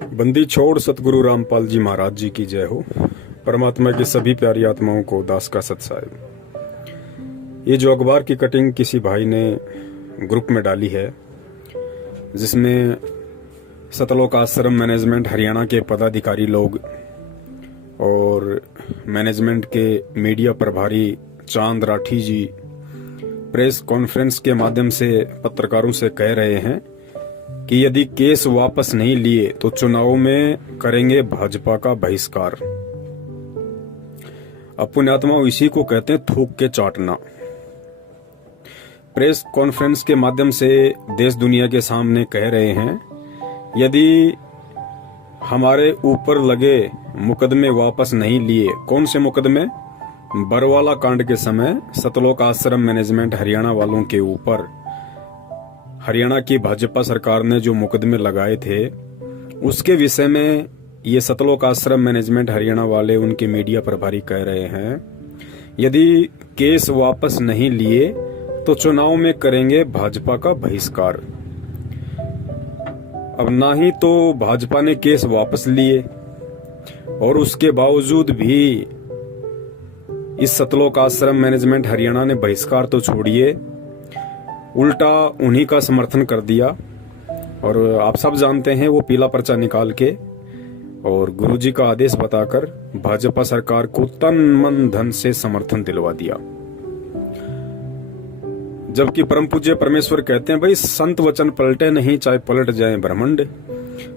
बंदी छोड़ सतगुरु रामपाल जी महाराज जी की जय हो। परमात्मा की सभी प्यारी आत्माओं को दास का सत्साहिब। ये जो अखबार की कटिंग किसी भाई ने ग्रुप में डाली है, जिसमें सतलोक आश्रम मैनेजमेंट हरियाणा के पदाधिकारी लोग और मैनेजमेंट के मीडिया प्रभारी चांद राठी जी प्रेस कॉन्फ्रेंस के माध्यम से पत्रकारों से कह रहे हैं कि यदि केस वापस नहीं लिए तो चुनाव में करेंगे भाजपा का बहिष्कार। अब पुण्यात्मा इसी को कहते हैं थूक के चाटना। प्रेस कॉन्फ्रेंस के माध्यम से देश दुनिया के सामने कह रहे हैं, यदि हमारे ऊपर लगे मुकदमे वापस नहीं लिए। कौन से मुकदमे? बरवाला कांड के समय सतलोक आश्रम मैनेजमेंट हरियाणा वालों के ऊपर हरियाणा की भाजपा सरकार ने जो मुकदमे लगाए थे, उसके विषय में ये सतलोक आश्रम मैनेजमेंट हरियाणा वाले, उनके मीडिया प्रभारी कह रहे हैं, यदि केस वापस नहीं लिए तो चुनाव में करेंगे भाजपा का बहिष्कार। अब ना ही तो भाजपा ने केस वापस लिए और उसके बावजूद भी इस सतलोक आश्रम मैनेजमेंट हरियाणा ने बहिष्कार तो छोड़िए, उल्टा उन्हीं का समर्थन कर दिया। और आप सब जानते हैं, वो पीला पर्चा निकाल के और गुरुजी का आदेश बताकर भाजपा सरकार को तन मन धन से समर्थन दिलवा दिया। जबकि परम पूज्य परमेश्वर कहते हैं, भाई संत वचन पलटे नहीं, चाहे पलट जाए ब्रह्मांड।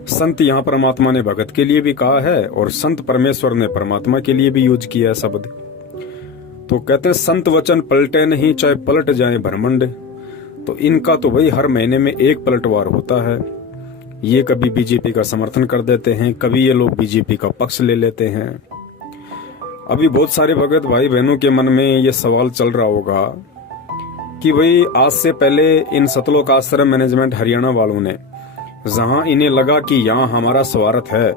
संत यहाँ परमात्मा ने भगत के लिए भी कहा है और संत परमेश्वर ने परमात्मा के लिए भी यूज किया है शब्द। तो कहते हैं संत वचन पलटे नहीं, चाहे पलट जाए ब्रह्मांड। तो इनका तो भाई हर महीने में एक पलटवार होता है। ये कभी बीजेपी का समर्थन कर देते हैं, कभी ये लोग बीजेपी का पक्ष ले लेते हैं। अभी बहुत सारे भगत भाई बहनों के मन में ये सवाल चल रहा होगा कि भाई आज से पहले इन सतलोक आश्रम मैनेजमेंट हरियाणा वालों ने, जहां इन्हें लगा कि यहाँ हमारा स्वार्थ है,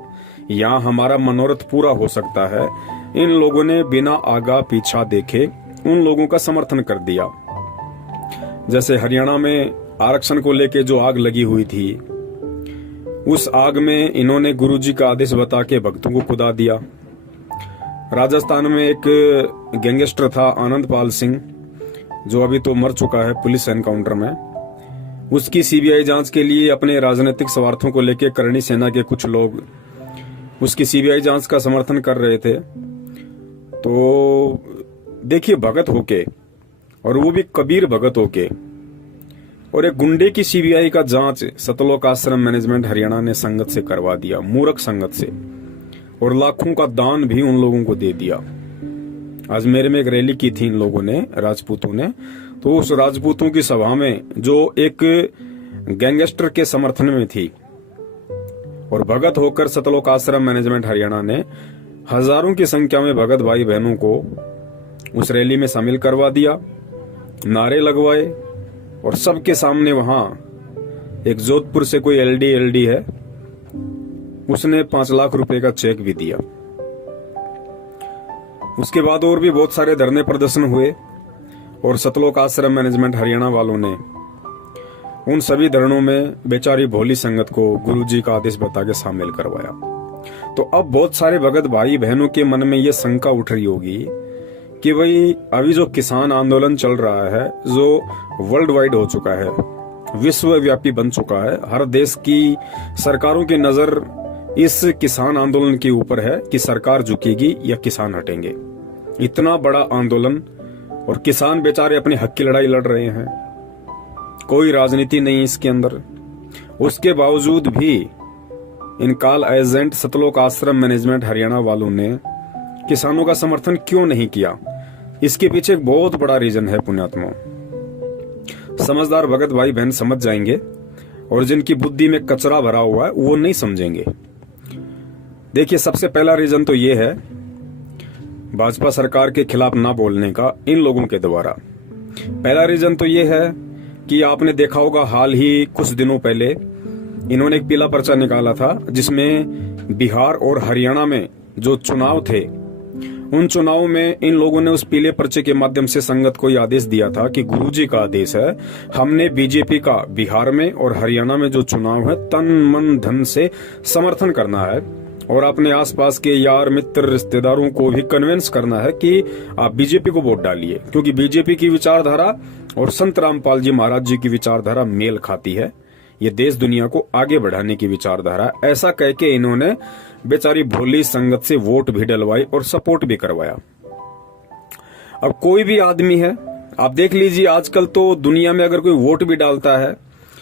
यहाँ हमारा मनोरथ पूरा हो सकता है, इन लोगों ने बिना आगा पीछा देखे उन लोगों का समर्थन कर दिया। जैसे हरियाणा में आरक्षण को लेके जो आग लगी हुई थी, उस आग में इन्होंने गुरुजी का आदेश बता के भक्तों को कुदा दिया। राजस्थान में एक गैंगस्टर था आनंदपाल सिंह, जो अभी तो मर चुका है पुलिस एनकाउंटर में। उसकी सीबीआई जांच के लिए अपने राजनीतिक स्वार्थों को लेकर करणी सेना के कुछ लोग उसकी सीबीआई जांच का समर्थन कर रहे थे। तो देखिए, भगत होके, और वो भी कबीर भगत होके, और एक गुंडे की सीबीआई का जांच सतलोक आश्रम मैनेजमेंट हरियाणा ने संगत से करवा दिया, मूर्ख संगत से, और लाखों का दान भी उन लोगों को दे दिया। आज मेरे में एक रैली की थी इन लोगों ने, राजपूतों ने। तो उस राजपूतों की सभा में जो एक गैंगस्टर के समर्थन में थी और भगत होकर सतलोक आश्रम मैनेजमेंट हरियाणा ने हजारों की संख्या में भगत भाई बहनों को उस रैली में शामिल करवा दिया, नारे लगवाए, और सबके सामने वहां एक जोधपुर से कोई एलडी है, उसने 5 लाख रुपए का चेक भी दिया। उसके बाद और भी बहुत सारे धरने प्रदर्शन हुए और सतलोक आश्रम मैनेजमेंट हरियाणा वालों ने उन सभी धरनों में बेचारी भोली संगत को गुरुजी का आदेश बता के शामिल करवाया। तो अब बहुत सारे भगत भाई बहनों के मन में यह शंका उठ रही होगी कि भाई अभी जो किसान आंदोलन चल रहा है, जो वर्ल्ड वाइड हो चुका है, विश्वव्यापी बन चुका है, हर देश की सरकारों की नजर इस किसान आंदोलन के ऊपर है कि सरकार झुकेगी या किसान हटेंगे। इतना बड़ा आंदोलन और किसान बेचारे अपने हक की लड़ाई लड़ रहे हैं, कोई राजनीति नहीं इसके अंदर। उसके बावजूद भी इन काल एजेंट सतलोक आश्रम मैनेजमेंट हरियाणा वालों ने किसानों का समर्थन क्यों नहीं किया? इसके पीछे एक बहुत बड़ा रीजन है पुण्यात्मा। समझदार भगत भाई बहन समझ जाएंगे, और जिनकी बुद्धि में कचरा भरा हुआ है वो नहीं समझेंगे। देखिए, सबसे पहला रीजन तो ये है भाजपा सरकार के खिलाफ ना बोलने का इन लोगों के द्वारा। पहला रीजन तो ये है कि आपने देखा होगा, हाल ही कुछ दिनों पहले इन्होंने एक पीला पर्चा निकाला था, जिसमें बिहार और हरियाणा में जो चुनाव थे उन चुनाव में इन लोगों ने उस पीले पर्चे के माध्यम से संगत को आदेश दिया था कि गुरुजी का आदेश है, हमने बीजेपी का बिहार में और हरियाणा में जो चुनाव है तन मन धन से समर्थन करना है और अपने आसपास के यार मित्र रिश्तेदारों को भी कन्विंस करना है कि आप बीजेपी को वोट डालिए, क्योंकि बीजेपी की विचारधारा और संत रामपाल जी महाराज जी की विचारधारा मेल खाती है। ये देश दुनिया को आगे बढ़ाने की विचारधारा। ऐसा कह के इन्होंने बेचारी भोली संगत से वोट भी डलवाई और सपोर्ट भी करवाया। अब कोई भी आदमी है, आप देख लीजिए, आजकल तो दुनिया में अगर कोई वोट भी डालता है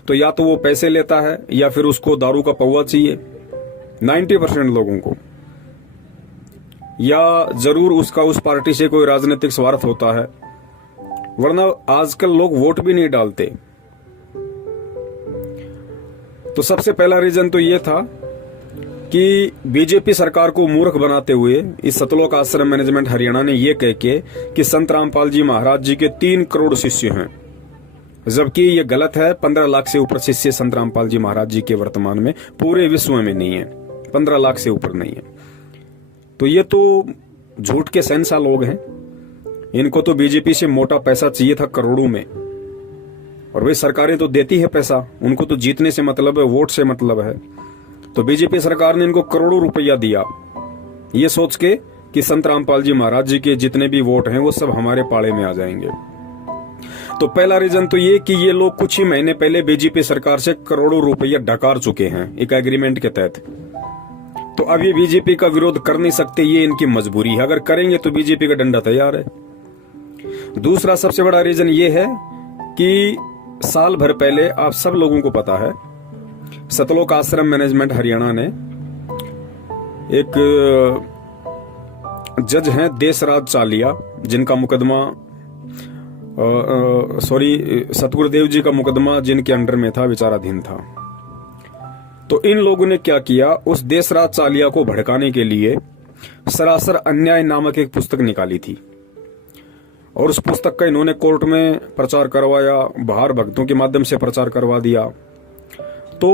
तो या तो वो पैसे लेता है या फिर उसको दारू का पौवा चाहिए 90% लोगों को, या जरूर उसका उस पार्टी से कोई राजनीतिक स्वार्थ होता है, वरना आजकल लोग वोट भी नहीं डालते। तो सबसे पहला रीजन तो ये था कि बीजेपी सरकार को मूर्ख बनाते हुए इस सतलोक आश्रम मैनेजमेंट हरियाणा ने ये कह के कि संत रामपाल जी महाराज जी के 3 करोड़ शिष्य हैं, जबकि ये गलत है। 15 लाख से ऊपर शिष्य संत रामपाल जी महाराज जी के वर्तमान में पूरे विश्व में नहीं है, 15 लाख से ऊपर नहीं है। तो ये तो झूठ के शहंशाह लोग हैं। इनको तो बीजेपी से मोटा पैसा चाहिए था करोड़ों में, और वे सरकारें तो देती है पैसा, उनको तो जीतने से मतलब है, वोट से मतलब है। तो बीजेपी सरकार ने इनको करोड़ों रुपया दिया ये सोच के कि संत रामपाल जी महाराज जी के जितने भी वोट हैं वो सब हमारे पाले में आ जाएंगे। तो पहला रीजन तो ये कि ये लोग कुछ ही महीने पहले बीजेपी सरकार से करोड़ों रुपया डकार चुके हैं एक एग्रीमेंट के तहत। तो अब ये बीजेपी का विरोध कर नहीं सकते, ये इनकी मजबूरी है। अगर करेंगे तो बीजेपी का डंडा तैयार है। दूसरा सबसे बड़ा रीजन ये है कि साल भर पहले आप सब लोगों को पता है सतलोक आश्रम मैनेजमेंट हरियाणा ने एक जज हैं देशराज चालिया, जिनका मुकदमा सतगुरुदेव जी का मुकदमा जिनके अंडर में था, विचाराधीन था। तो इन लोगों ने क्या किया, उस देशराज चालिया को भड़काने के लिए सरासर अन्याय नामक एक पुस्तक निकाली थी, और उस पुस्तक का इन्होंने कोर्ट में प्रचार करवाया, बाहर भक्तों के माध्यम से प्रचार करवा दिया। तो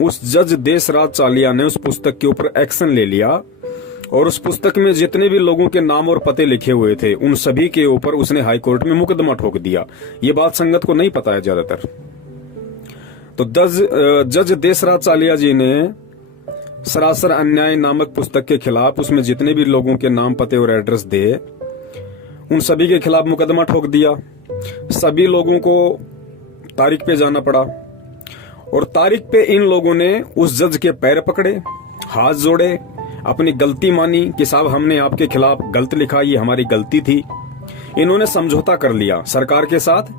उस जज देशराज चालिया ने उस पुस्तक के ऊपर एक्शन ले लिया, और उस पुस्तक में जितने भी लोगों के नाम और पते लिखे हुए थे उन सभी के ऊपर उसने हाई कोर्ट में मुकदमा ठोक दिया। ये बात संगत को नहीं पता है ज्यादातर। तो जज देशराज चालिया जी ने सरासर अन्याय नामक पुस्तक के खिलाफ उसमें जितने भी लोगों के नाम पते और एड्रेस दे उन सभी के खिलाफ मुकदमा ठोक दिया। सभी लोगों को तारीख पे जाना पड़ा, और तारीख पे इन लोगों ने उस जज के पैर पकड़े, हाथ जोड़े, अपनी गलती मानी कि साहब हमने आपके खिलाफ गलत लिखा, ये हमारी गलती थी। इन्होंने समझौता कर लिया सरकार के साथ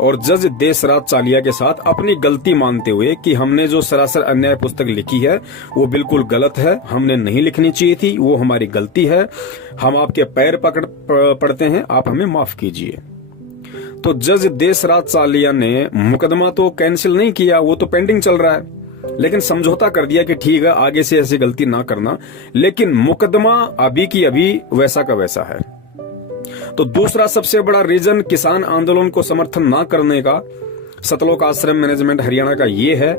और जज देशराज चालिया के साथ, अपनी गलती मानते हुए कि हमने जो सरासर अन्याय पुस्तक लिखी है वो बिल्कुल गलत है, हमने नहीं लिखनी चाहिए थी, वो हमारी गलती है, हम आपके पैर पड़ते हैं, आप हमें माफ कीजिए। तो जज देशराज चालिया ने मुकदमा तो कैंसिल नहीं किया, वो तो पेंडिंग चल रहा है, लेकिन समझौता कर दिया कि ठीक है आगे से ऐसी गलती ना करना, लेकिन मुकदमा अभी की अभी वैसा का वैसा है। तो दूसरा सबसे बड़ा रीजन किसान आंदोलन को समर्थन ना करने का सतलोक आश्रम मैनेजमेंट हरियाणा का ये है,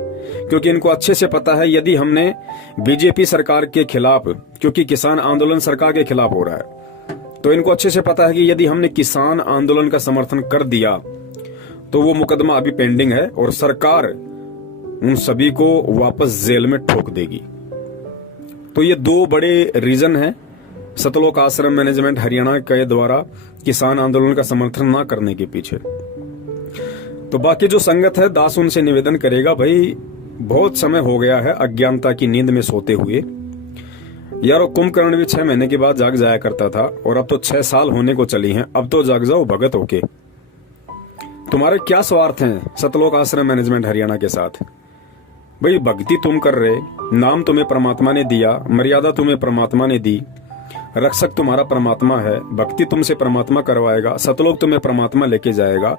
क्योंकि इनको अच्छे से पता है यदि हमने बीजेपी सरकार के खिलाफ, क्योंकि किसान आंदोलन सरकार के खिलाफ हो रहा है, तो इनको अच्छे से पता है कि यदि हमने किसान आंदोलन का समर्थन कर दिया तो वो मुकदमा अभी पेंडिंग है और सरकार उन सभी को वापस जेल में ठोक देगी। तो ये 2 बड़े रीजन हैं सतलोक आश्रम मैनेजमेंट हरियाणा के द्वारा किसान आंदोलन का समर्थन ना करने के पीछे। तो बाकी जो संगत है दास उनसे निवेदन करेगा, भाई बहुत समय हो गया है अज्ञानता की नींद में सोते हुए। यार कुंभकर्ण भी 6 महीने के बाद जाग जाया करता था, और अब तो 6 साल होने को चली हैं, अब तो जाग जाओ भगत होके। तुम्हारे क्या स्वार्थ हैं सतलोक आश्रम मैनेजमेंट हरियाणा के साथ? भाई भक्ति तुम कर रहे, नाम तुम्हें परमात्मा ने दिया, मर्यादा तुम्हें परमात्मा ने दी, रक्षक तुम्हारा परमात्मा है, भक्ति तुमसे परमात्मा करवाएगा, सतलोक तुम्हें परमात्मा लेके जाएगा।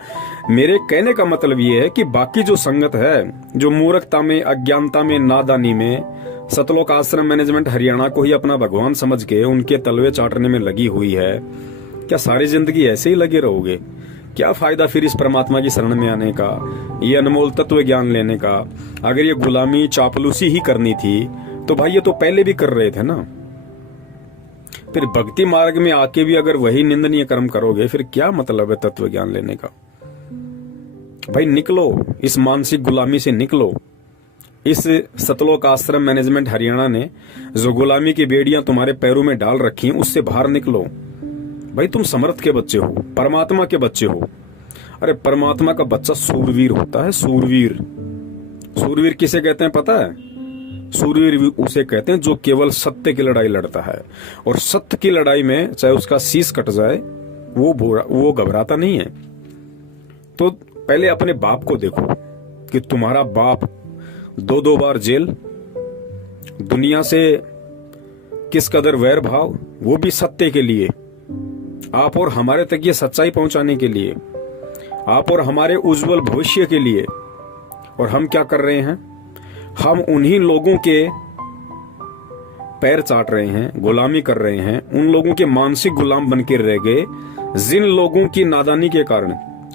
मेरे कहने का मतलब ये है कि बाकी जो संगत है जो मूर्खता में, अज्ञानता में, नादानी में सतलोक आश्रम मैनेजमेंट हरियाणा को ही अपना भगवान समझ के उनके तलवे चाटने में लगी हुई है, क्या सारी जिंदगी ऐसे ही लगे रहोगे? क्या फायदा फिर इस परमात्मा की शरण में आने का, ये अनमोल तत्व ज्ञान लेने का? अगर ये गुलामी चापलूसी ही करनी थी तो भाई ये तो पहले भी कर रहे थे ना। फिर भक्ति मार्ग में आके भी अगर वही निंदनीय कर्म करोगे, फिर क्या मतलब है तत्व ज्ञान लेने का? भाई निकलो, इस मानसिक गुलामी से निकलो। इस सतलोक आश्रम मैनेजमेंट हरियाणा ने जो गुलामी की बेड़ियां तुम्हारे पैरों में डाल रखी हैं, उससे बाहर निकलो। भाई तुम समर्थ के बच्चे हो, परमात्मा के बच्चे हो। अरे परमात्मा का बच्चा सूरवीर होता है, सूरवीर। सूरवीर किसे कहते हैं पता है? सूरवीर उसे कहते हैं जो केवल सत्य की लड़ाई लड़ता है, और सत्य की लड़ाई में चाहे उसका शीश कट जाए वो घबराता नहीं है। तो पहले अपने बाप को देखो कि तुम्हारा बाप 2-2 बार जेल, दुनिया से किस कदर वैर भाव, वो भी सत्य के लिए, आप और हमारे तक ये सच्चाई पहुंचाने के लिए, आप और हमारे उज्जवल भविष्य के लिए। और हम क्या कर रहे हैं? हम उन्हीं लोगों के पैर चाट रहे हैं, गुलामी कर रहे हैं, उन लोगों के मानसिक गुलाम बन के रह गए जिन लोगों की नादानी के कारण,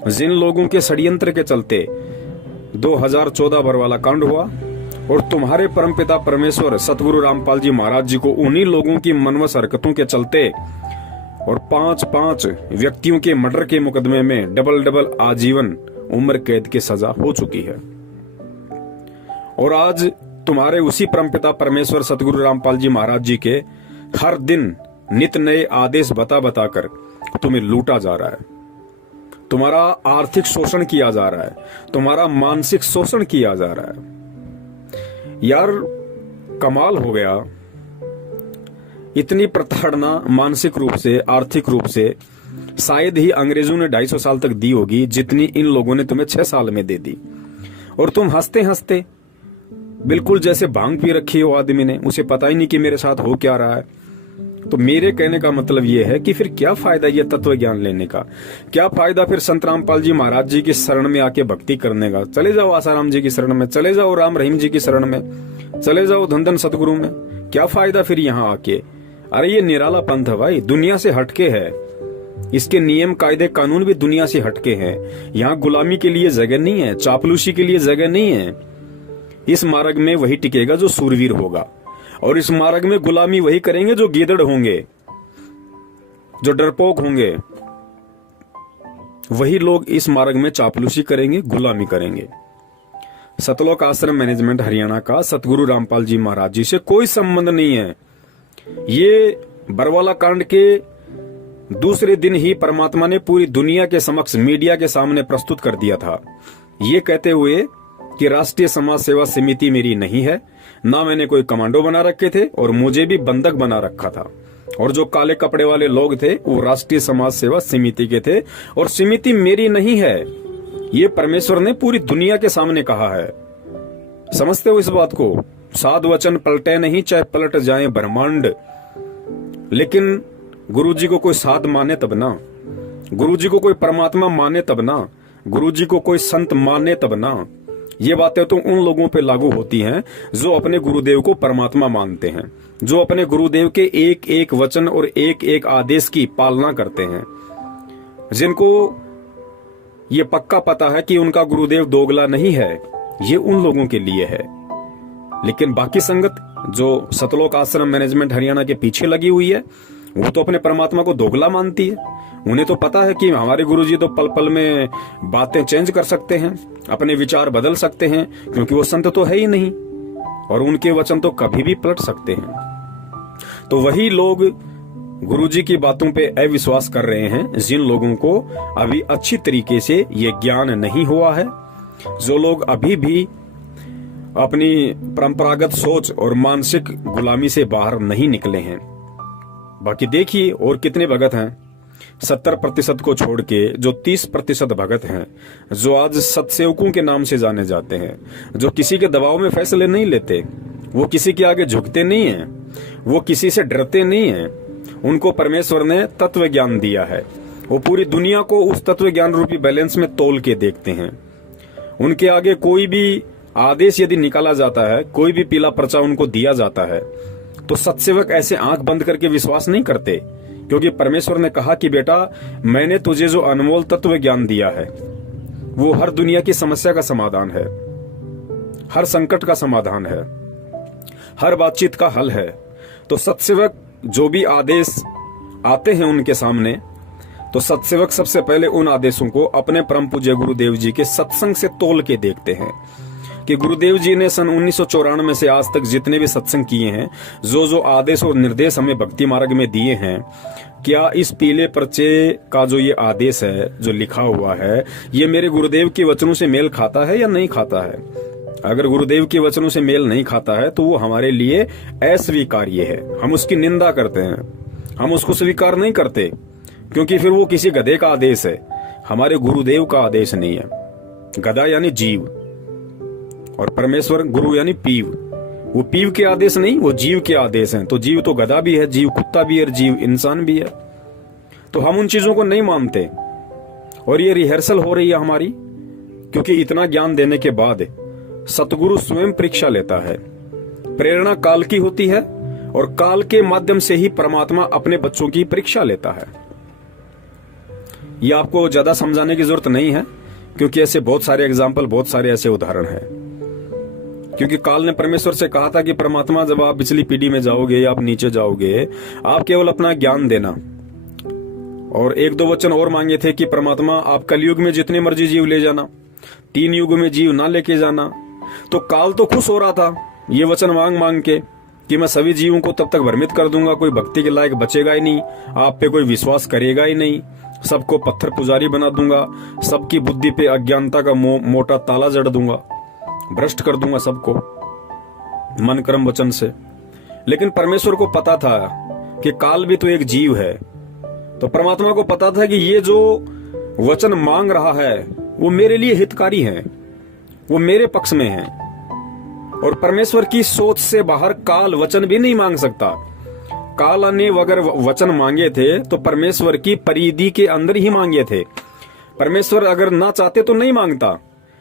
जिन लोगों के षड्यंत्र के चलते 2014 बरवाला कांड हुआ। और तुम्हारे परमपिता परमेश्वर सतगुरु रामपाल जी महाराज जी को उन्हीं लोगों की मनवस हरकतों के चलते और 5-5 व्यक्तियों के मर्डर के मुकदमे में डबल आजीवन उम्र कैद की सजा हो चुकी है। और आज तुम्हारे उसी परमपिता परमेश्वर सतगुरु रामपाल जी महाराज जी के हर दिन नित नए आदेश बता बताकर तुम्हें लूटा जा रहा है, तुम्हारा आर्थिक शोषण किया जा रहा है, तुम्हारा मानसिक शोषण किया जा रहा है। यार कमाल हो गया। इतनी प्रताड़ना मानसिक रूप से, आर्थिक रूप से शायद ही अंग्रेजों ने 250 साल तक दी होगी जितनी इन लोगों ने तुम्हें 6 साल में दे दी। और तुम हंसते हंसते बिल्कुल जैसे भांग पी रखी हो आदमी ने, उसे पता ही नहीं कि मेरे साथ हो क्या रहा है। तो मेरे कहने का मतलब यह है कि फिर क्या फायदा ये तत्व ज्ञान लेने का? क्या फायदा फिर संत रामपाल जी महाराज जी की शरण में आके भक्ति करने का? चले जाओ आसाराम जी की शरण में, चले जाओ राम रहीम जी की शरण में, चले जाओ धन सतगुरु में। क्या फायदा फिर यहाँ आके? अरे ये निराला पंथ है भाई, दुनिया से हटके है। इसके नियम कायदे कानून भी दुनिया से हटके हैं। यहाँ गुलामी के लिए जगह नहीं है, चापलूसी के लिए जगह नहीं है। इस मार्ग में वही टिकेगा जो सूरवीर होगा, और इस मार्ग में गुलामी वही करेंगे जो गीदड़ होंगे, जो डरपोक होंगे। वही लोग इस मार्ग में चापलूसी करेंगे, गुलामी करेंगे। सतलोक आश्रम मैनेजमेंट हरियाणा का सतगुरु रामपाल जी महाराज जी से कोई संबंध नहीं है। ये बरवाला कांड के दूसरे दिन ही परमात्मा ने पूरी दुनिया के समक्ष मीडिया के सामने प्रस्तुत कर दिया था, ये कहते हुए कि राष्ट्रीय समाज सेवा समिति मेरी नहीं है, ना मैंने कोई कमांडो बना रखे थे और मुझे भी बंधक बना रखा था। और जो काले कपड़े वाले लोग थे वो राष्ट्रीय समाज सेवा समिति के थे, और समिति मेरी नहीं है। ये परमेश्वर ने पूरी दुनिया के सामने कहा है। समझते हो इस बात को? साधु वचन पलटे नहीं, चाहे पलट जाए ब्रह्मांड। लेकिन गुरुजी को कोई साध माने तब ना, गुरुजी को कोई परमात्मा माने तब ना, गुरुजी को कोई संत माने तब ना। ये बातें तो उन लोगों पे लागू होती हैं जो अपने गुरुदेव को परमात्मा मानते हैं, जो अपने गुरुदेव के एक एक वचन और एक एक आदेश की पालना करते हैं, जिनको ये पक्का पता है कि उनका गुरुदेव दोगला नहीं है। ये उन लोगों के लिए है। लेकिन बाकी संगत जो सतलोक आश्रम मैनेजमेंट हरियाणा के पीछे लगी हुई है, वो तो अपने परमात्मा को दोगला मानती है। उन्हें तो पता है कि हमारे गुरुजी तो पल पल में बातें चेंज कर सकते हैं, अपने विचार बदल सकते हैं, क्योंकि वो संत तो है ही नहीं, और उनके वचन तो कभी भी पलट सकते हैं। तो वही लोग गुरुजी की बातों पे अविश्वास कर रहे हैं, जिन लोगों को अभी अच्छी तरीके से ये ज्ञान नहीं हुआ है, जो लोग अभी भी अपनी परंपरागत सोच और मानसिक गुलामी से बाहर नहीं निकले हैं। बाकी देखिए और कितने भगत हैं 70% को छोड़ के, जो 30% भगत हैं, जो आज सतसेवकों के नाम से जाने जाते हैं, जो किसी के दबाव में फैसले नहीं लेते, वो किसी के आगे झुकते नहीं हैं, वो किसी से डरते नहीं हैं। उनको परमेश्वर ने तत्व ज्ञान दिया है, वो पूरी दुनिया को उस तत्व ज्ञान रूपी बैलेंस में तोल के देखते हैं। उनके आगे कोई भी आदेश यदि निकाला जाता है, कोई भी पीला पर्चा उनको दिया जाता है, तो सतसेवक ऐसे आंख बंद करके विश्वास नहीं करते, क्योंकि परमेश्वर ने कहा कि बेटा मैंने तुझे जो अनमोल तत्व ज्ञान दिया है वो हर दुनिया की समस्या का समाधान है, हर संकट का समाधान है, हर बातचीत का हल है। तो सतसेवक जो भी आदेश आते हैं उनके सामने, तो सत्सेवक सबसे पहले उन आदेशों को अपने परम पूज्य गुरुदेव जी के सत्संग से तोल के देखते हैं कि गुरुदेव जी ने सन 1994 से आज तक जितने भी सत्संग किए हैं, जो जो आदेश और निर्देश हमें भक्ति मार्ग में दिए हैं, क्या इस पीले पर्चे का जो ये आदेश है, जो लिखा हुआ है, ये मेरे गुरुदेव के वचनों से मेल खाता है या नहीं खाता है? अगर गुरुदेव के वचनों से मेल नहीं खाता है तो वो हमारे लिए अस्वीकार्य है, हम उसकी निंदा करते हैं, हम उसको स्वीकार नहीं करते, क्योंकि फिर वो किसी गधे का आदेश है, हमारे गुरुदेव का आदेश नहीं है। गधा यानी जीव और परमेश्वर गुरु यानी पीव, वो पीव के आदेश नहीं, वो जीव के आदेश हैं। तो जीव तो गधा भी है, जीव कुत्ता भी है, जीव इंसान भी है। तो हम उन चीजों को नहीं मानते और ये रिहर्सल हो रही है हमारी, क्योंकि इतना ज्ञान देने के बाद सतगुरु स्वयं परीक्षा लेता है। प्रेरणा काल की होती है और काल के माध्यम से ही परमात्मा अपने बच्चों की परीक्षा लेता है। ये आपको ज्यादा समझाने की जरूरत नहीं है, क्योंकि ऐसे बहुत सारे एग्जाम्पल, बहुत सारे ऐसे उदाहरण हैं। क्योंकि काल ने परमेश्वर से कहा था कि परमात्मा, जब आप पिछली पीढ़ी में जाओगे या आप नीचे जाओगे, आप केवल अपना ज्ञान देना। और एक दो वचन और मांगे थे कि परमात्मा, आप कलयुग में जितने मर्जी जीव ले जाना, 3 युग में जीव ना लेके जाना। तो काल तो खुश हो रहा था ये वचन मांग मांग के कि मैं सभी जीवों को तब तक भ्रमित कर दूंगा, कोई भक्ति के लायक बचेगा ही नहीं, आप पे कोई विश्वास करेगा ही नहीं, सबको पत्थर पुजारी बना दूंगा, सबकी बुद्धि पे अज्ञानता का मोटा ताला जड़ दूंगा, भ्रष्ट कर दूंगा सबको मन कर्म वचन से। लेकिन परमेश्वर को पता था कि काल भी तो एक जीव है। तो परमात्मा को पता था कि ये जो वचन मांग रहा है वो मेरे लिए हितकारी है, वो मेरे पक्ष में है। और परमेश्वर की सोच से बाहर काल वचन भी नहीं मांग सकता। काल ने अगर वचन मांगे थे तो परमेश्वर की परिधि के अंदर ही मांगे थे। परमेश्वर अगर ना चाहते तो नहीं मांगता,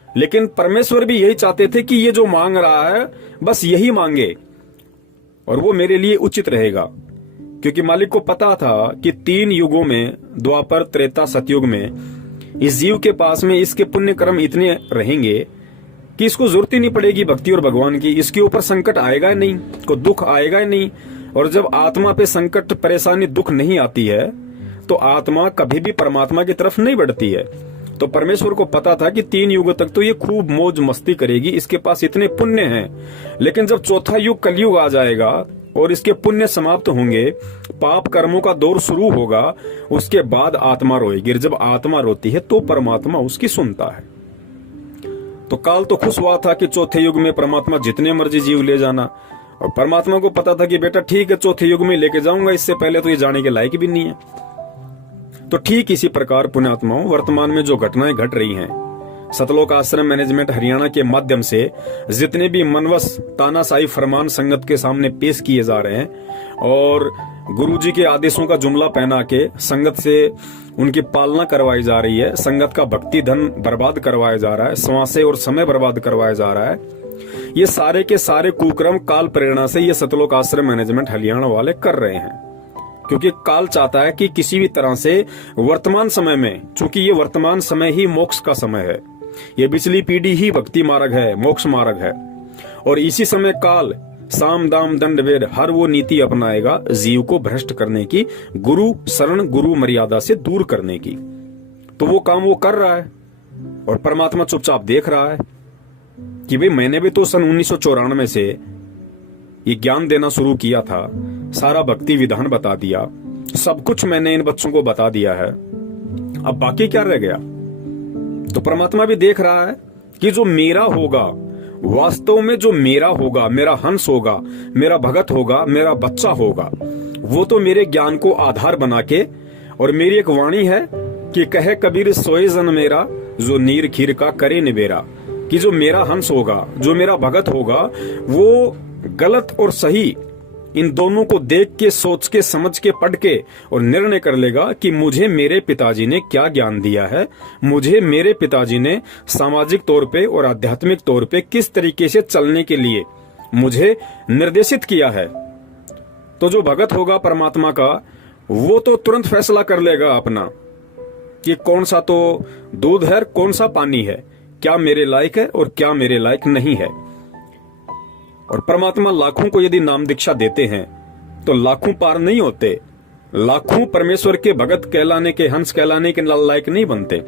लेकिन परमेश्वर भी यही चाहते थे कि ये जो मांग रहा है बस यही मांगे और वो मेरे लिए उचित रहेगा। क्योंकि मालिक को पता था कि 3 युगों में, द्वापर, त्रेता, सतयुग में, इस जीव के पास में इसके पुण्य कर्म इतने रहेंगे कि इसको जरूरत ही नहीं पड़ेगी भक्ति और भगवान की। इसके ऊपर संकट आएगा ही नहीं, को दुख आएगा ही नहीं। और जब आत्मा पे संकट, परेशानी, दुख नहीं आती है तो आत्मा कभी भी परमात्मा की तरफ नहीं बढ़ती है। तो परमेश्वर को पता था कि 3 युग तक तो ये खूब मौज मस्ती करेगी, इसके पास इतने पुण्य हैं। लेकिन जब चौथा युग कलयुग आ जाएगा और इसके पुण्य समाप्त होंगे, पाप कर्मों का दौर शुरू होगा, उसके बाद आत्मा रोएगी। जब आत्मा रोती है तो परमात्मा उसकी सुनता है। तो काल तो खुश हुआ था कि चौथे युग में परमात्मा जितने मर्जी जीव ले जाना, और परमात्मा को पता था कि बेटा ठीक है, चौथे युग में लेके जाऊंगा, इससे पहले तो ये जाने के लायक भी नहीं है। तो ठीक इसी प्रकार पुण्यात्माओं, वर्तमान में जो घटनाएं घट रही हैं, सतलोक आश्रम मैनेजमेंट हरियाणा के माध्यम से जितने भी मनवस तानाशाही फरमान संगत के सामने पेश किए जा रहे हैं और गुरुजी के आदेशों का जुमला पहना के संगत से उनकी पालना करवाई जा रही है, संगत का भक्ति धन बर्बाद करवाया जा रहा है, श्वासें और समय बर्बाद करवाया जा रहा है, ये सारे के सारे कुक्रम काल प्रेरणा से ये सतलोक आश्रम मैनेजमेंट हरियाणा वाले कर रहे हैं। क्योंकि काल चाहता है कि किसी भी तरह से वर्तमान समय में, चूंकि ये वर्तमान समय ही मोक्ष का समय है, ये पिछली पीढ़ी ही भक्ति मार्ग है, मोक्ष मार्ग है, और इसी समय काल साम दाम दंड भेद हर वो नीति अपनाएगा जीव को भ्रष्ट करने की, गुरु शरण गुरु मर्यादा से दूर करने की। तो वो काम वो कर रहा है और परमात्मा चुपचाप देख रहा है कि भाई मैंने भी तो सन 1994 से ये ज्ञान देना शुरू किया था, सारा भक्ति विधान बता दिया, सब कुछ मैंने इन बच्चों को बता दिया है, अब बाकी क्या रह गया। तो परमात्मा भी देख रहा है कि जो मेरा होगा, वास्तव में जो मेरा होगा, मेरा हंस होगा, मेरा भगत होगा, मेरा बच्चा होगा, वो तो मेरे ज्ञान को आधार बना के, और मेरी एक वाणी है कि कहे कबीर सोए जन मेरा, जो नीर खीर का करे निबेरा, कि जो मेरा हंस होगा, जो मेरा भगत होगा, वो गलत और सही इन दोनों को देख के, सोच के, समझ के, पढ़ के और निर्णय कर लेगा कि मुझे मेरे पिताजी ने क्या ज्ञान दिया है, मुझे मेरे पिताजी ने सामाजिक तौर पे और आध्यात्मिक तौर पे किस तरीके से चलने के लिए मुझे निर्देशित किया है। तो जो भगत होगा परमात्मा का, वो तो तुरंत फैसला कर लेगा अपना कि कौन सा तो दूध है, कौन सा पानी है, क्या मेरे लायक है और क्या मेरे लायक नहीं है। और परमात्मा लाखों को यदि नाम दीक्षा देते हैं तो लाखों पार नहीं होते। लाखों परमेश्वर के भगत कहलाने के, हंस कहलाने के लायक नहीं बनते।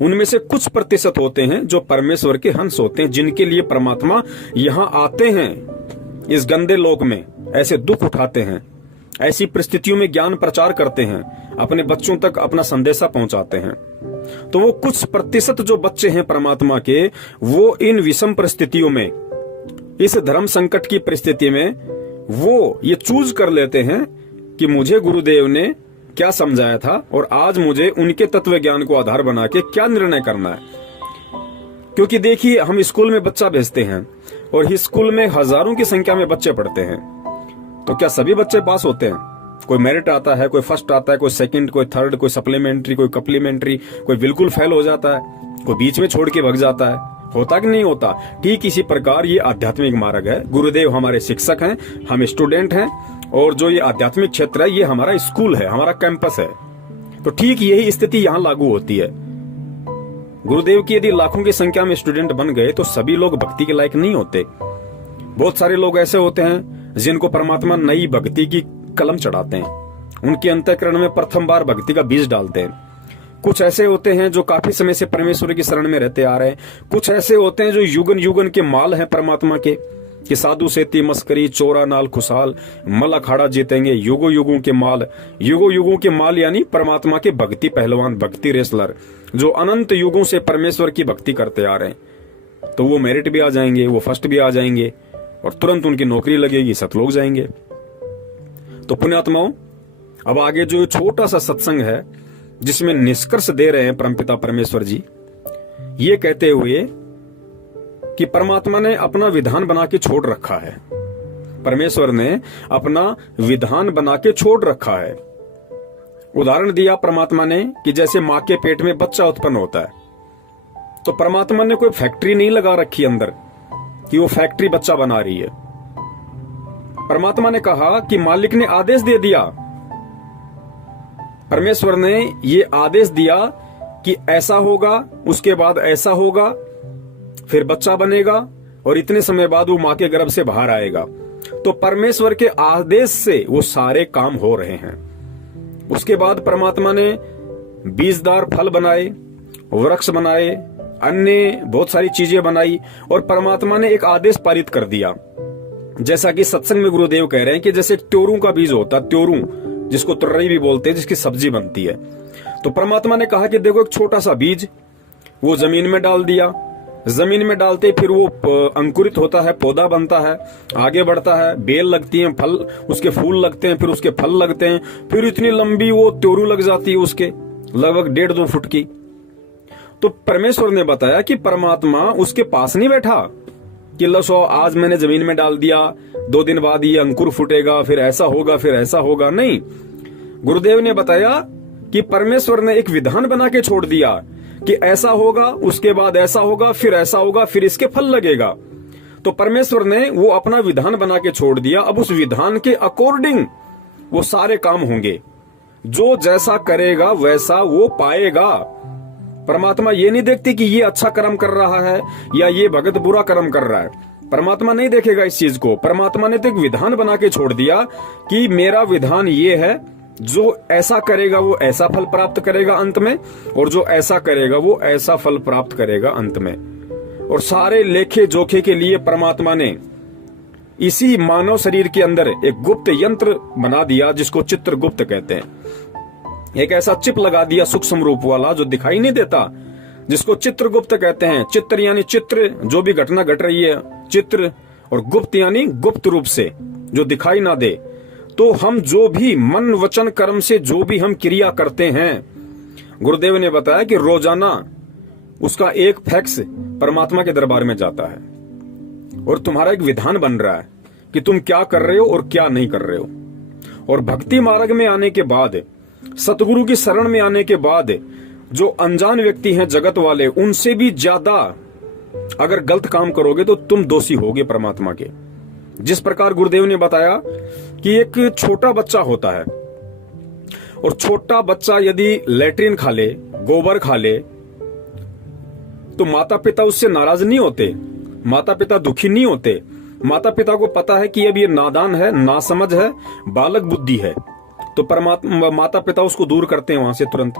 उनमें से कुछ प्रतिशत होते हैं जो परमेश्वर के हंस होते हैं, जिनके लिए परमात्मा यहाँ आते हैं, इस गंदे लोक में ऐसे दुख उठाते हैं, ऐसी परिस्थितियों में ज्ञान प्रचार करते हैं, अपने बच्चों तक अपना संदेशा पहुंचाते हैं। तो वो कुछ प्रतिशत जो बच्चे हैं परमात्मा के, वो इन विषम परिस्थितियों में, इस धर्म संकट की परिस्थिति में वो ये चूज कर लेते हैं कि मुझे गुरुदेव ने क्या समझाया था और आज मुझे उनके तत्व ज्ञान को आधार बना के क्या निर्णय करना है। क्योंकि देखिए, हम स्कूल में बच्चा भेजते हैं और इस स्कूल में हजारों की संख्या में बच्चे पढ़ते हैं, तो क्या सभी बच्चे पास होते हैं? कोई मेरिट आता है, कोई फर्स्ट आता है, कोई सेकंड, कोई थर्ड, कोई सप्लीमेंट्री, कोई कप्लीमेंट्री, कोई बिल्कुल फेल हो जाता है, कोई बीच में छोड़ के भग जाता है। होता कि नहीं होता? ठीक इसी प्रकार ये आध्यात्मिक मार्ग है। गुरुदेव हमारे शिक्षक हैं, हम स्टूडेंट हैं, और जो ये आध्यात्मिक क्षेत्र है ये हमारा स्कूल है, हमारा कैंपस है। तो ठीक यही स्थिति यहाँ लागू होती है। गुरुदेव की यदि लाखों की संख्या में स्टूडेंट बन गए तो सभी लोग भक्ति के लायक नहीं होते। बहुत सारे लोग ऐसे होते हैं जिनको परमात्मा नई भक्ति की कलम चढ़ाते हैं, उनके अंतःकरण में प्रथम बार भक्ति का बीज डालते हैं। कुछ ऐसे होते हैं जो काफी समय से परमेश्वर की शरण में रहते आ रहे हैं। कुछ ऐसे होते हैं जो युगन युगन के माल हैं परमात्मा के, कि साधु सेती मस्करी चोरा नाल खुशहाल मल अखाड़ा जीतेंगे, युगो युगों के माल। युगो युगों के माल यानी परमात्मा के भक्ति पहलवान, भक्ति रेसलर, जो अनंत युगों से परमेश्वर की भक्ति करते आ रहे हैं। तो वो मेरिट भी आ जाएंगे, वो फर्स्ट भी आ जाएंगे और तुरंत उनकी नौकरी लगेगी, सतलोक जाएंगे। तो पुण्यात्माओं, अब आगे जो छोटा सा सत्संग है जिसमें निष्कर्ष दे रहे हैं परमपिता परमेश्वर जी, ये कहते हुए कि परमात्मा ने अपना विधान बना के छोड़ रखा है। परमेश्वर ने अपना विधान बना के छोड़ रखा है। उदाहरण दिया परमात्मा ने कि जैसे मां के पेट में बच्चा उत्पन्न होता है, तो परमात्मा ने कोई फैक्ट्री नहीं लगा रखी अंदर कि वो फैक्ट्री बच्चा बना रही है। परमात्मा ने कहा कि मालिक ने आदेश दे दिया, परमेश्वर ने ये आदेश दिया कि ऐसा होगा, उसके बाद ऐसा होगा, फिर बच्चा बनेगा और इतने समय बाद वो मां के गर्भ से बाहर आएगा। तो परमेश्वर के आदेश से वो सारे काम हो रहे हैं। उसके बाद परमात्मा ने बीजदार फल बनाए, वृक्ष बनाए, अन्य बहुत सारी चीजें बनाई और परमात्मा ने एक आदेश पारित कर दिया। जैसा कि सत्संग में गुरुदेव कह रहे हैं कि जैसे त्योरू का बीज होता है, त्योरू जिसको तुर्रई भी बोलते हैं, जिसकी सब्जी बनती है। तो परमात्मा ने कहा कि देखो, एक छोटा सा बीज वो जमीन में डाल दिया, जमीन में डालते फिर वो अंकुरित होता है, पौधा बनता है, आगे बढ़ता है, बेल लगती है, फल, उसके फूल लगते हैं, फिर उसके फल लगते हैं, फिर इतनी लंबी वो त्योरू लग जाती है उसके, लगभग 1.5-2 फुट की। तो परमेश्वर ने बताया कि परमात्मा उसके पास नहीं बैठा कि लो आज मैंने जमीन में डाल दिया, 2 दिन बाद ये अंकुर फूटेगा, फिर ऐसा होगा, फिर ऐसा होगा। नहीं, गुरुदेव ने बताया कि परमेश्वर ने एक विधान बना के छोड़ दिया कि ऐसा होगा, उसके बाद ऐसा होगा, फिर ऐसा होगा, फिर इसके फल लगेगा। तो परमेश्वर ने वो अपना विधान बना के छोड़ दिया। अब उस विधान के अकॉर्डिंग वो सारे काम होंगे। जो जैसा करेगा वैसा वो पाएगा। परमात्मा ये नहीं देखती कि ये अच्छा कर्म कर रहा है या ये भगत बुरा कर्म कर रहा है। परमात्मा नहीं देखेगा इस चीज को। परमात्मा ने तो एक विधान बना के छोड़ दिया कि मेरा विधान ये है, जो ऐसा करेगा वो ऐसा फल प्राप्त करेगा अंत में, और जो ऐसा करेगा वो ऐसा फल प्राप्त करेगा अंत में। और सारे लेखे जोखे के लिए परमात्मा ने इसी मानव शरीर के अंदर एक गुप्त यंत्र बना दिया जिसको चित्रगुप्त कहते हैं। एक ऐसा चिप लगा दिया सूक्ष्म रूप वाला जो दिखाई नहीं देता, जिसको चित्रगुप्त कहते हैं। चित्र यानी चित्र, जो भी घटना घट रही है चित्र, और गुप्त यानी गुप्त रूप से जो दिखाई ना दे। तो हम जो भी मन वचन कर्म से जो भी हम क्रिया करते हैं, गुरुदेव ने बताया कि रोजाना उसका एक फैक्स परमात्मा के दरबार में जाता है और तुम्हारा एक विधान बन रहा है कि तुम क्या कर रहे हो और क्या नहीं कर रहे हो। और भक्ति मार्ग में आने के बाद, सतगुरु की शरण में आने के बाद, जो अनजान व्यक्ति हैं जगत वाले, उनसे भी ज्यादा अगर गलत काम करोगे तो तुम दोषी होगे परमात्मा के। जिस प्रकार गुरुदेव ने बताया कि एक छोटा बच्चा होता है और छोटा बच्चा यदि लैट्रिन खा ले, गोबर खा ले, तो माता पिता उससे नाराज नहीं होते, माता पिता दुखी नहीं होते। माता पिता को पता है कि अब ये नादान है, नासमझ है, बालक बुद्धि है, तो परमात्मा माता पिता उसको दूर करते हैं वहां से तुरंत।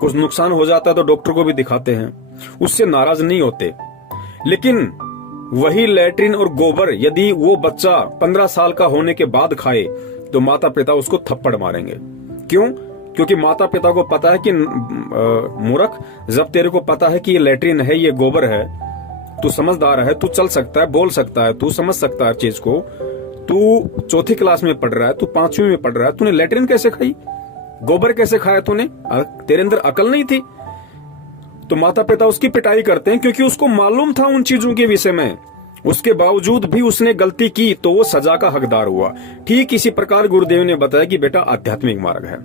कुछ नुकसान हो जाता है तो डॉक्टर को भी दिखाते हैं, उससे नाराज नहीं होते। लेकिन वही लैट्रिन और गोबर यदि वो बच्चा 15 साल का होने के बाद खाए तो माता पिता उसको थप्पड़ मारेंगे। क्यों? क्योंकि माता पिता को पता है कि मूर्ख, जब तेरे को पता है कि ये लैट्रिन है, ये गोबर है, तू समझदार है, तू चल सकता है, बोल सकता है, तू समझ सकता है चीज को, तू चौथी क्लास में पढ़ रहा है, तू 5वीं में पढ़ रहा है, तूने लैट्रिन कैसे खाई, गोबर कैसे खाया तूने, तेरे अंदर अकल नहीं थी? तो माता पिता उसकी पिटाई करते हैं क्योंकि उसको मालूम था उन चीजों के विषय में, उसके बावजूद भी उसने गलती की तो वो सजा का हकदार हुआ। ठीक इसी प्रकार गुरुदेव ने बताया कि बेटा आध्यात्मिक मार्ग है।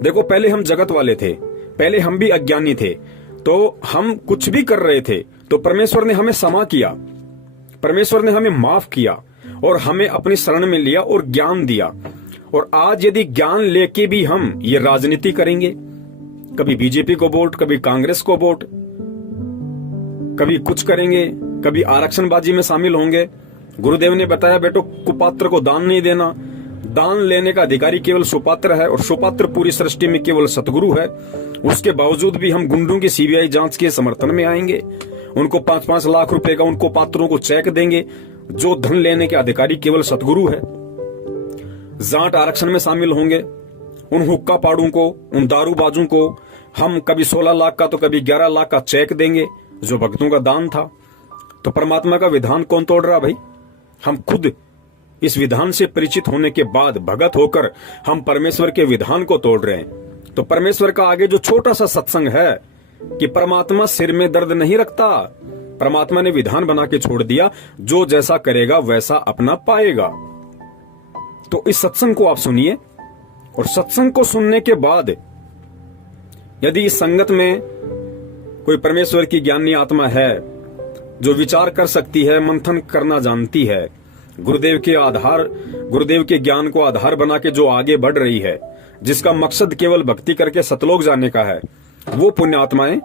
देखो, पहले हम जगत वाले थे, पहले हम भी अज्ञानी थे, तो हम कुछ भी कर रहे थे तो परमेश्वर ने हमें क्षमा किया, परमेश्वर ने हमें माफ किया और हमें अपनी शरण में लिया और ज्ञान दिया। और आज यदि ज्ञान लेके भी हम ये राजनीति करेंगे, कभी बीजेपी को वोट, कभी कांग्रेस को वोट, कभी कुछ करेंगे, कभी आरक्षणबाजी में शामिल होंगे। गुरुदेव ने बताया बेटो, कुपात्र को दान नहीं देना, दान लेने का अधिकारी केवल सुपात्र है और सुपात्र पूरी सृष्टि में केवल सतगुरु है। उसके बावजूद भी हम गुंडों की सीबीआई जांच के समर्थन में आएंगे, उनको 5-5 लाख रुपए का उनको पात्रों को चेक देंगे। जो धन लेने के अधिकारी केवल सतगुरु है। जाट आरक्षण में शामिल होंगे, उन हुक्का पाड़ों को, उन दारूबाजों को हम कभी 16 लाख का तो कभी 11 लाख का चेक देंगे जो भक्तों का दान था। तो परमात्मा का विधान कौन तोड़ रहा भाई? हम खुद इस विधान से परिचित होने के बाद भगत होकर हम परमेश्वर के विधान को तोड़ रहे हैं। तो परमेश्वर का आगे जो छोटा सा सत्संग है कि परमात्मा सिर में दर्द नहीं रखता, परमात्मा ने विधान बना के छोड़ दिया, जो जैसा करेगा वैसा अपना पाएगा। तो इस सत्संग को आप सुनिए और सत्संग को सुनने के बाद यदि इस संगत में कोई परमेश्वर की ज्ञानी आत्मा है जो विचार कर सकती है, मंथन करना जानती है, गुरुदेव के ज्ञान को आधार बना के जो आगे बढ़ रही है, जिसका मकसद केवल भक्ति करके सतलोक जाने का है, वो पुण्य आत्माएं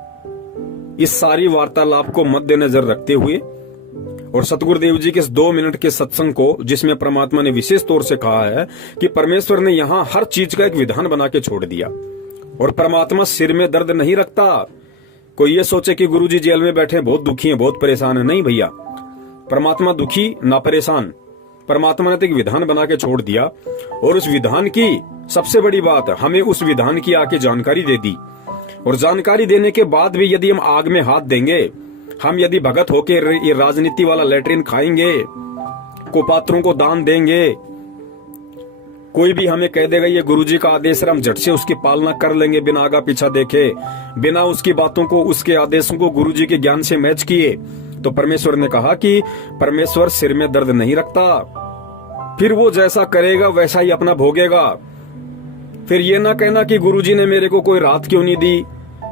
इस सारी वार्तालाप को मद्देनजर रखते हुए और सतगुरुदेव जी के इस 2 मिनट के सत्संग को, जिसमें परमात्मा ने विशेष तौर से कहा है कि परमेश्वर ने यहाँ हर चीज का एक विधान बना के छोड़ दिया और परमात्मा सिर में दर्द नहीं रखता। कोई ये सोचे कि गुरुजी जेल में बैठे बहुत दुखी हैं, बहुत परेशान है, नहीं भैया, परमात्मा दुखी ना परेशान। परमात्मा ने तो एक विधान बना के छोड़ दिया और उस विधान की सबसे बड़ी बात, हमें उस विधान की आके जानकारी दे दी। और जानकारी देने के बाद भी यदि हम आग में हाथ देंगे, हम यदि भगत होके ये राजनीति वाला लैट्रिन खाएंगे, कुपात्रों को दान देंगे, कोई भी हमें कह देगा ये गुरुजी का आदेश है, हम झट से उसकी पालना कर लेंगे बिना आगा पीछा देखे, बिना उसकी बातों को, उसके आदेशों को गुरुजी के ज्ञान से मैच किए, तो परमेश्वर ने कहा कि परमेश्वर सिर में दर्द नहीं रखता, फिर वो जैसा करेगा वैसा ही अपना भोगेगा। फिर ये ना कहना कि गुरुजी ने मेरे को कोई रात क्यों नहीं दी,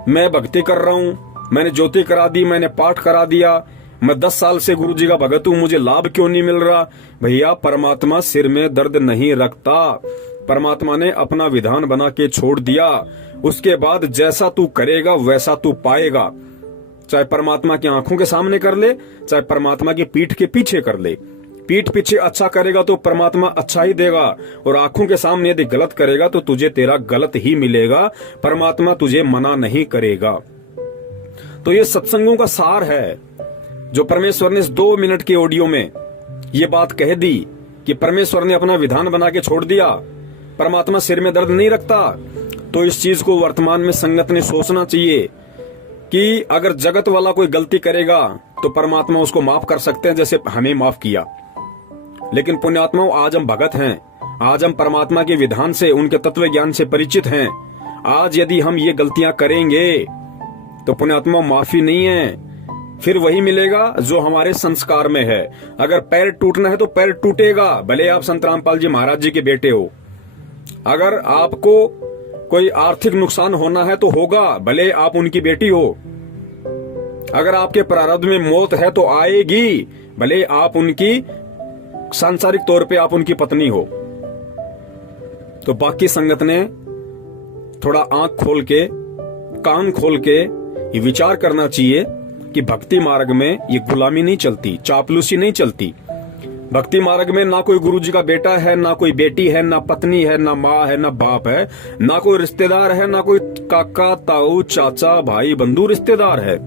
मैं भक्ति कर रहा हूँ, मैंने ज्योति करा दी, मैंने पाठ करा दिया, मैं 10 साल से गुरुजी का भगत हूँ, मुझे लाभ क्यों नहीं मिल रहा। भैया, परमात्मा सिर में दर्द नहीं रखता, परमात्मा ने अपना विधान बना के छोड़ दिया। उसके बाद जैसा तू करेगा वैसा तू पाएगा, चाहे परमात्मा की आंखों के सामने कर ले, चाहे परमात्मा की पीठ के पीछे कर ले। पीठ पीछे अच्छा करेगा तो परमात्मा अच्छा ही देगा, और आंखों के सामने यदि गलत करेगा तो तुझे तेरा गलत ही मिलेगा, परमात्मा तुझे मना नहीं करेगा। तो ये सत्संगों का सार है जो परमेश्वर ने इस 2 मिनट के ऑडियो में ये बात कह दी कि परमेश्वर ने अपना विधान बना के छोड़ दिया, परमात्मा सिर में दर्द नहीं रखता। तो इस चीज को वर्तमान में संगत ने सोचना चाहिए कि अगर जगत वाला कोई गलती करेगा तो परमात्मा उसको माफ कर सकते हैं, जैसे हमें माफ किया। लेकिन पुण्यात्माओं, आज हम भगत हैं, आज हम परमात्मा के विधान से, उनके तत्व ज्ञान से परिचित हैं। आज यदि हम ये गलतियां करेंगे तो पुण्यात्मा माफी नहीं है, फिर वही मिलेगा जो हमारे संस्कार में है। अगर पैर टूटना है तो पैर टूटेगा, भले आप संत रामपाल जी महाराज जी के बेटे हो। अगर आपको कोई आर्थिक नुकसान होना है तो होगा, भले आप उनकी बेटी हो। अगर आपके प्रारब्ध में मौत है तो आएगी, भले आप उनकी सांसारिक तौर पे आप उनकी पत्नी हो। तो बाकी संगत ने थोड़ा आंख खोल के, कान खोल के ये विचार करना चाहिए कि भक्ति मार्ग में ये गुलामी नहीं चलती, चापलूसी नहीं चलती। भक्ति मार्ग में ना कोई गुरु जी का बेटा है, ना कोई बेटी है, ना पत्नी है, ना माँ है, ना बाप है, ना कोई रिश्तेदार है, ना कोई काका ताऊ चाचा भाई बंधु रिश्तेदार है।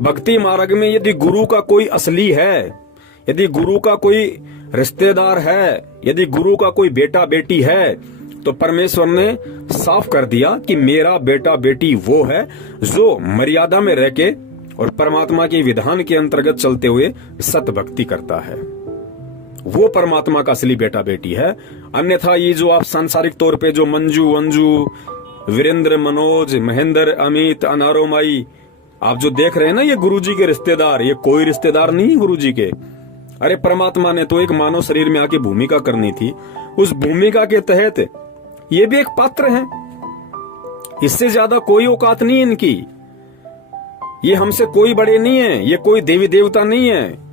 भक्ति मार्ग में यदि गुरु का कोई असली है, यदि गुरु का कोई रिश्तेदार है, यदि गुरु का कोई बेटा बेटी है, तो परमेश्वर ने साफ कर दिया कि मेरा बेटा बेटी वो है जो मर्यादा में रह के और परमात्मा के विधान के अंतर्गत चलते हुए सत भक्ति करता है। वो परमात्मा का असली बेटा बेटी है। अन्यथा ये जो आप सांसारिक तौर पे जो मंजू अंजू वीरेंद्र मनोज महेंद्र अमित अनारोमाई आप जो देख रहे हैं ना, ये गुरुजी के रिश्तेदार, ये कोई रिश्तेदार नहीं है गुरुजी के। अरे परमात्मा ने तो एक मानव शरीर में आके भूमिका करनी थी, उस भूमिका के तहत ये भी एक पात्र है। इससे ज्यादा कोई औकात नहीं है इनकी। ये हमसे कोई बड़े नहीं है, ये कोई देवी देवता नहीं है,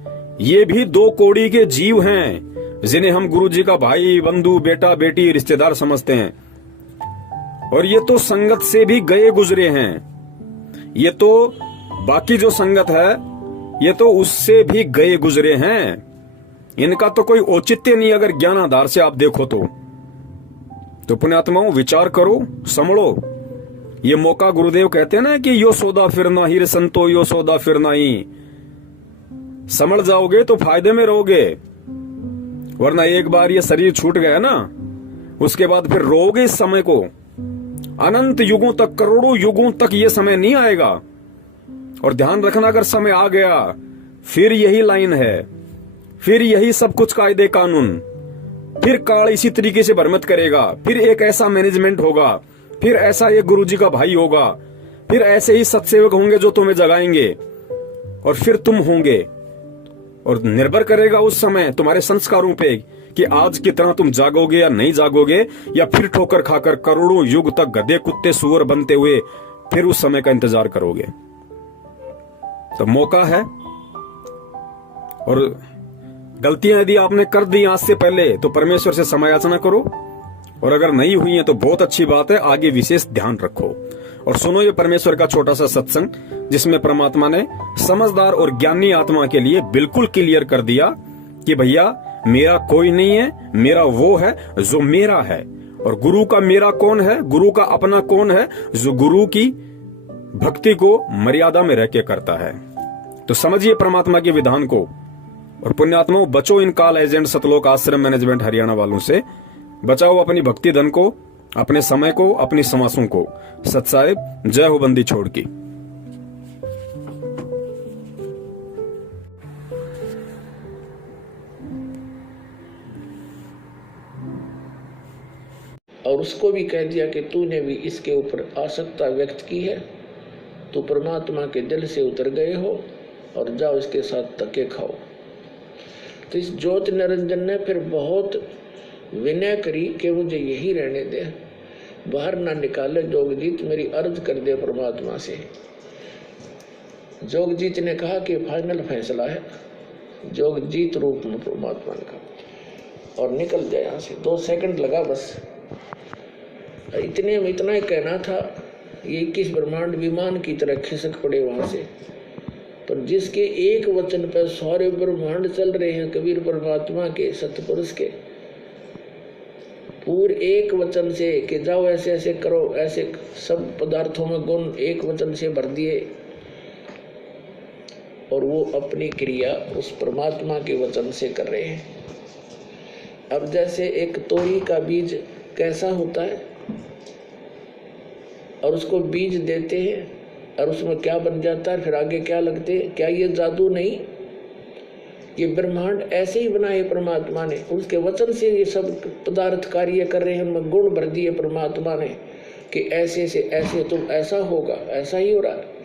ये भी दो कौड़ी के जीव हैं जिन्हें हम गुरुजी का भाई बंधु बेटा बेटी रिश्तेदार समझते हैं। और ये तो संगत से भी गए गुजरे हैं। ये तो बाकी जो संगत है ये तो उससे भी गए गुजरे हैं। इनका तो कोई औचित्य नहीं अगर ज्ञान आधार से आप देखो तो पुण्यात्माओं विचार करो, समझो। ये मौका गुरुदेव कहते हैं ना कि यो सौदा फिर ना ही रे संतो, यो सौदा फिर ना ही। समझ जाओगे तो फायदे में रहोगे, वरना एक बार ये शरीर छूट गया ना, उसके बाद फिर रोगे इस समय को। अनंत युगों तक, करोड़ों युगों तक ये समय नहीं आएगा। और ध्यान रखना, अगर समय आ गया फिर यही लाइन है, फिर यही सब कुछ कायदे कानून, फिर काल इसी तरीके से भ्रमित करेगा, फिर एक ऐसा मैनेजमेंट होगा, फिर ऐसा एक गुरुजी का भाई होगा, फिर ऐसे ही सत्सेवक होंगे जो तुम्हें जगाएंगे और फिर तुम होंगे। और निर्भर करेगा उस समय तुम्हारे संस्कारों पे कि आज की तरह तुम जागोगे या नहीं जागोगे, या फिर ठोकर खाकर करोड़ों युग तक गधे कुत्ते सुअर बनते हुए फिर उस समय का इंतजार करोगे। तो मौका है। और गलतियां यदि आपने कर दी आज से पहले तो परमेश्वर से क्षमा याचना करो, और अगर नहीं हुई है तो बहुत अच्छी बात है, आगे विशेष ध्यान रखो। और सुनो ये परमेश्वर का छोटा सा सत्संग, जिसमें परमात्मा ने समझदार और ज्ञानी आत्मा के लिए बिल्कुल क्लियर कर दिया कि भैया मेरा कोई नहीं है, मेरा वो है जो मेरा है। और गुरु का मेरा कौन है, गुरु का अपना कौन है, जो गुरु की भक्ति को मर्यादा में रह के करता है। तो समझिए परमात्मा के विधान को। और पुण्यात्माओं, बचो इन काल एजेंट सतलोक आश्रम मैनेजमेंट हरियाणा वालों से। बचाओ अपनी भक्ति धन को, अपने समय को, अपनी समासों को। सत साहिब, जय हो बंदी छोड़ की। और उसको भी कह दिया कि तूने भी इसके ऊपर आसक्ता व्यक्त की है, तो परमात्मा के दिल से उतर गए हो और जाओ इसके साथ धक्के खाओ। तो इस ज्योत निरंजन ने फिर बहुत विनय करी कि मुझे यही रहने दे, बाहर ना निकाले। जोगजीत मेरी अर्ज कर दे परमात्मा से। जोगजीत ने कहा कि फाइनल फैसला है, जोगजीत रूप में परमात्मा ने कहा, और निकल गया यहाँ से। 2 सेकंड लगा बस। इतने में इतना ही कहना था, ये 21 ब्रह्मांड विमान की तरह खिसक पड़े वहां से। पर जिसके एक वचन पर सारे ब्रह्मांड चल रहे हैं, कबीर परमात्मा के, सतपुरुष के, पूरे एक वचन से कि जाओ ऐसे ऐसे करो, ऐसे सब पदार्थों में गुण एक वचन से भर दिए। और वो अपनी क्रिया उस परमात्मा के वचन से कर रहे हैं। अब जैसे एक तोरी का बीज कैसा होता है, और उसको बीज देते हैं और उसमें क्या बन जाता है, फिर आगे क्या लगते हैं, क्या ये जादू नहीं? ये ब्रह्मांड ऐसे ही बनाए परमात्मा ने, उसके वचन से ये सब पदार्थ कार्य कर रहे हैं, उनमें गुण भर दिए परमात्मा ने कि ऐसे से ऐसे तुम ऐसा होगा, ऐसा ही हो रहा है।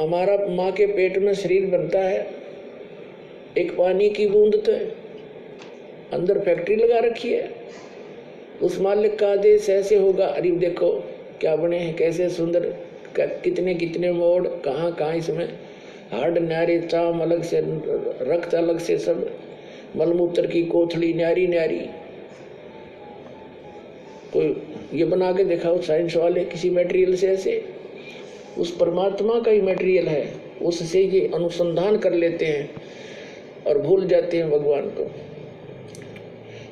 हमारा माँ के पेट में शरीर बनता है, एक पानी की बूंद तो है, अंदर फैक्ट्री लगा रखी है, उस मालिक का आदेश ऐसे होगा। अरे देखो क्या बने हैं, कैसे सुंदर, कितने कितने मोड़, कहाँ कहाँ इसमें हार्ड न्यारी, चाम अलग से, रक्त अलग से, सब मलमूत्र की कोथली न्यारी न्यारी। कोई ये बना के दिखाओ साइंस वाले किसी मटेरियल से, ऐसे उस परमात्मा का ही मटेरियल है, उससे ये अनुसंधान कर लेते हैं। और भूल जाते हैं भगवान को।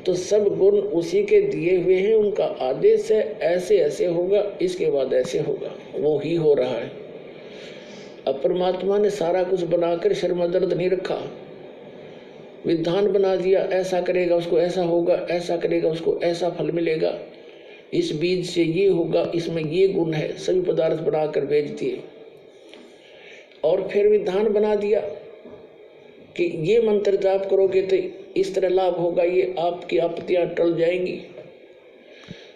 तो सब गुण उसी के दिए हुए हैं, उनका आदेश है ऐसे ऐसे होगा, इसके बाद ऐसे होगा, वो ही हो रहा है। अब परमात्मा ने सारा कुछ बनाकर सिर में दर्द नहीं रखा, विधान बना दिया, ऐसा करेगा उसको ऐसा होगा, ऐसा करेगा उसको ऐसा फल मिलेगा, इस बीज से ये होगा, इसमें ये गुण है, सभी पदार्थ बनाकर भेज दिए। और फिर विधान बना दिया कि ये मंत्र जाप करोगे तो इस तरह लाभ होगा, ये आपकी आपत्तियां टल जाएंगी।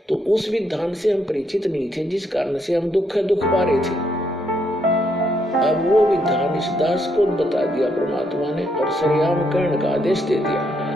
तो उस विधान से हम परिचित नहीं थे, जिस कारण से हम दुख पा रहे थे। अब वो विधान इस दास को बता दिया परमात्मा ने और सरियाम कर्ण का आदेश दे दिया।